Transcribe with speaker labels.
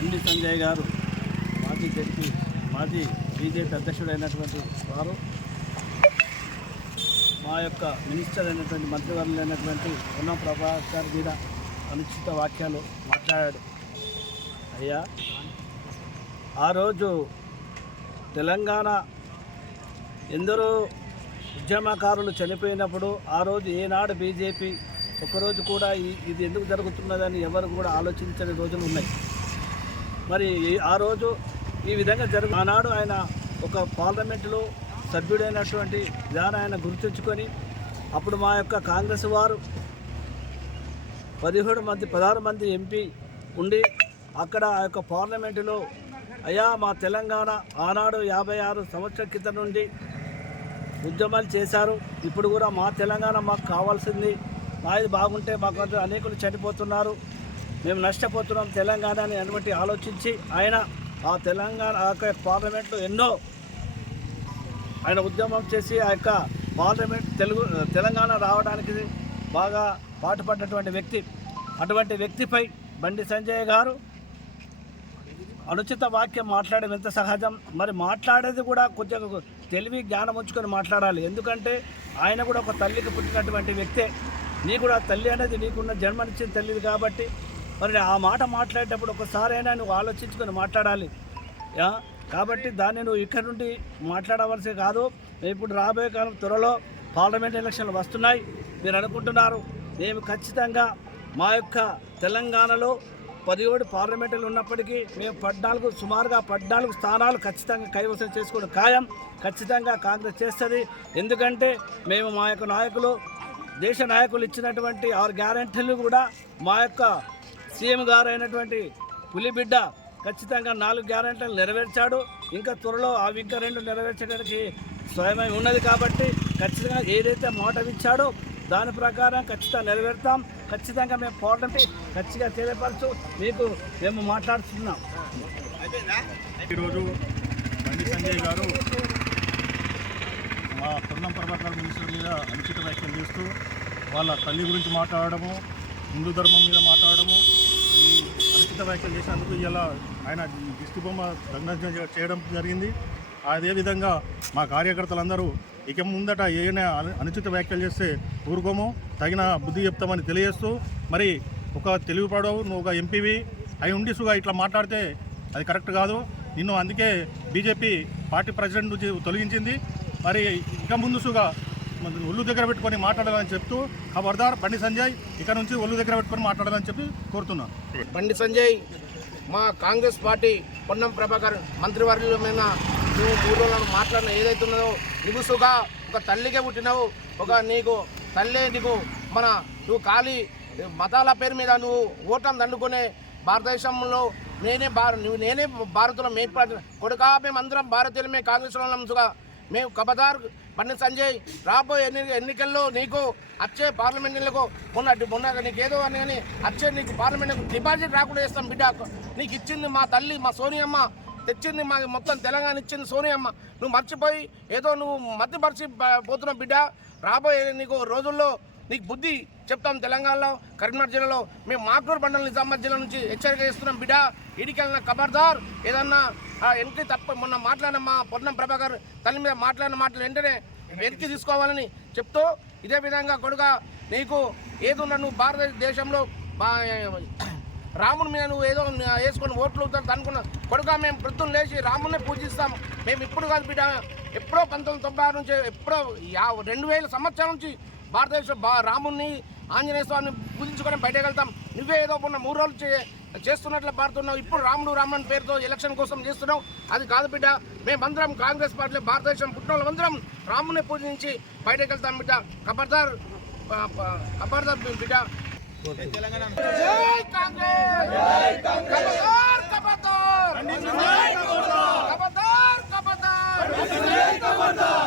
Speaker 1: బండి సంజయ్ గారు మాజీ జడ్పీ మాజీ బీజేపీ అధ్యక్షుడైనటువంటి వారు మా యొక్క మినిస్టర్ అయినటువంటి మంత్రివర్యులు అయినటువంటి ఉన్న ప్రభాకర్ మీద అనుచిత వాక్యాలు మాట్లాడాడు. అయ్యా ఆ రోజు తెలంగాణ ఎందరో ఉద్యమకారులు చనిపోయినప్పుడు ఆ రోజు ఏనాడు బీజేపీ ఒకరోజు కూడా ఇది ఎందుకు జరుగుతున్నదని ఎవరు కూడా ఆలోచించని రోజులు ఉన్నాయి. మరి ఆ రోజు ఈ విధంగా జరుగు ఆనాడు ఆయన ఒక పార్లమెంటులో సభ్యుడైనటువంటి దాన్ని ఆయన గుర్తుంచుకొని అప్పుడు మా యొక్క కాంగ్రెస్ వారు పదిహేడు మంది పదహారు మంది ఎంపీ ఉండి అక్కడ ఆ యొక్క పార్లమెంటులో అయా మా తెలంగాణ ఆనాడు యాభై ఆరు సంవత్సరాల క్రితం నుండి ఉద్యమాలు చేశారు. ఇప్పుడు కూడా మా తెలంగాణ మాకు కావాల్సింది. మాది బాగుంటే మాకు అనేకులు చనిపోతున్నారు. మేము నష్టపోతున్నాం తెలంగాణ అని అటువంటి ఆలోచించి ఆయన ఆ తెలంగాణ ఆ యొక్క పార్లమెంట్లో ఎన్నో ఆయన ఉద్యమం చేసి ఆ యొక్క పార్లమెంట్ తెలుగు తెలంగాణ రావడానికి బాగా పాటుపడ్డటువంటి వ్యక్తి అటువంటి వ్యక్తిపై బండి సంజయ్ గారు అనుచిత వాక్యం మాట్లాడడం ఎంత సహజం? మరి మాట్లాడేది కూడా కొంచెం తెలివి జ్ఞానం ఉంచుకొని మాట్లాడాలి. ఎందుకంటే ఆయన కూడా ఒక తల్లికి పుట్టినటువంటి వ్యక్తే. నీ కూడా తల్లి అనేది నీకున్న జన్మనిచ్చిన తల్లిది కాబట్టి మరి ఆ మాట మాట్లాడేటప్పుడు ఒకసారి అయినా నువ్వు ఆలోచించుకొని మాట్లాడాలి. కాబట్టి దాన్ని నువ్వు ఇక్కడ నుండి మాట్లాడవలసి కాదు. ఇప్పుడు రాబోయే కాలం త్వరలో పార్లమెంట్ ఎలక్షన్లు వస్తున్నాయి. మీరు అనుకుంటున్నారు మేము ఖచ్చితంగా మా యొక్క తెలంగాణలో పదిహేడు పార్లమెంటులు ఉన్నప్పటికీ మేము పద్నాలుగు సుమారుగా పద్నాలుగు స్థానాలు ఖచ్చితంగా కైవసం చేసుకోవడం ఖాయం. ఖచ్చితంగా కాంగ్రెస్ చేస్తుంది. ఎందుకంటే మేము మా యొక్క నాయకులు దేశ నాయకులు ఇచ్చినటువంటి ఆరు గ్యారంటీలు కూడా మా యొక్క సీఎం గారు అయినటువంటి పులిబిడ్డ ఖచ్చితంగా నాలుగు గ్యారెంటీలు నెరవేర్చాడు. ఇంకా త్వరలో అవి ఇంకా రెండు నెరవేర్చడానికి స్వయమై ఉన్నది కాబట్టి ఖచ్చితంగా ఏదైతే మాట ఇచ్చాడో దాని ప్రకారం ఖచ్చితంగా నెరవేరుతాం. ఖచ్చితంగా మేము పార్లమెంట్ ఖచ్చితంగా తెలియపరచు మీకు మేము మాట్లాడుతున్నాం.
Speaker 2: ఈరోజు బండి సంజయ్ గారు మా పొన్నం ప్రభాకర్ మినిస్టర్ మీద అనుచిత వ్యాఖ్యలు చేస్తూ వాళ్ళ తల్లి గురించి మాట్లాడడము హిందూ ధర్మం మీద మాట్లాడడము ఈ అనుచిత వ్యాఖ్యలు చేసినందుకు ఇలా ఆయన దిష్టి బొమ్మ దగ్నం చేయడం జరిగింది. అదేవిధంగా మా కార్యకర్తలందరూ ఇక ముందట ఏమైనా అనుచిత వ్యాఖ్యలు చేస్తే ఊరుకోము. తగిన బుద్ధి చెప్తామని తెలియజేస్తూ మరి ఒక తెలివిపడవు నువ్వు ఒక ఎంపీవి అయి ఉండి సుగా ఇట్లా మాట్లాడితే అది కరెక్ట్ కాదు. నిన్ను అందుకే బీజేపీ పార్టీ ప్రెసిడెంట్ నుంచి తొలగించింది. మరి ఇక ముందు సుగా ఒళ్ళు దగ్గర పెట్టుకొని మాట్లాడాలని చెప్తూ ఖబర్దార్ బండి సంజయ్ ఇక్కడ నుంచి ఒళ్ళు దగ్గర పెట్టుకొని మాట్లాడాలని చెప్పి కోరుతున్నాను
Speaker 3: బండి సంజయ్ మా కాంగ్రెస్ పార్టీ పొన్నం ప్రభాకర్ మంత్రివర్యుల మీద నువ్వు మూడు రోజులు మాట్లాడిన ఏదైతే ఉన్నదో నిగుసుగా ఒక తల్లికే పుట్టినావు ఒక నీకు తల్లే నీకు మన నువ్వు ఖాళీ మతాల పేరు మీద నువ్వు ఓటం దండుకునే భారతదేశంలో నేనే భార నువ్వు నేనే భారత్లో మేము కొడుకా మేము అందరం భారతీయులమే కాంగ్రెస్ వాళ్ళంసుగా మేము కబదార్ బండి సంజయ్ రాబోయే ఎన్ని ఎన్నికల్లో నీకు వచ్చే పార్లమెంట్ ఎన్నికలకు మొన్న మొన్న నీకేదో అని కానీ వచ్చే నీకు పార్లమెంట్ డిపాజిట్ రాకుండా చేస్తాం బిడ్డ. నీకు ఇచ్చింది మా తల్లి మా సోనియమ్మ తెచ్చింది మా మొత్తం తెలంగాణ ఇచ్చింది సోనియమ్మ. నువ్వు మర్చిపోయి ఏదో నువ్వు మతిపరిచి పోతున్నావు బిడ్డ. రాబోయే నీకు రోజుల్లో నీకు బుద్ధి చెప్తాం తెలంగాణలో కరీంనగర్ జిల్లాలో. మేము మాకూరు బండల నిజామాబాద్ జిల్లా నుంచి హెచ్చరిక చేస్తున్నాం. బిడ్డ ఇడికెళ్ళిన ఖబర్దార్ ఏదన్నా వెనక్కి తప్ప మొన్న మాట్లాడిన మా పొన్నం ప్రభాకర్ తల్లి మీద మాట్లాడిన మాటలు వెంటనే వెనక్కి తీసుకోవాలని చెప్తూ ఇదే విధంగా కొడుక నీకు ఏదున్నా నువ్వు భారతదేశంలో రాముని మీద నువ్వు ఏదో వేసుకొని ఓట్లు అవుతాను అనుకున్నా కొడుక మేము ప్రొద్దున లేచి రామునే పూజిస్తాం. మేము ఇప్పుడు కాదు బిడ్డ ఎప్పుడో పంతొమ్మిది తొంభై ఆరు నుంచి ఎప్పుడో యా రెండు వేల సంవత్సరాల నుంచి భారతదేశం బా రాముని ఆంజనేయ స్వామిని పూజించుకొని బయటకు వెళ్తాం. నువ్వే ఏదో మొన్న మూడు రోజులు చే- చేస్తున్నట్లు పాడుతున్నావు. ఇప్పుడు రాముడు రామన్ పేరుతో ఎలక్షన్ కోసం చేస్తున్నావు. అది కాదు బిడ్డ మేమందరం కాంగ్రెస్ పార్టీలో భారతదేశం పుట్టిన వాళ్ళందరం రాముని పూజించి బయటకు వెళ్తాం బిడ్డ. ఖబర్దార్ ప- ఖబర్దార్ బిడ్డ. ఖబర్దార్ ఖబర్దార్ ఖబర్దార్ ఖబర్దార్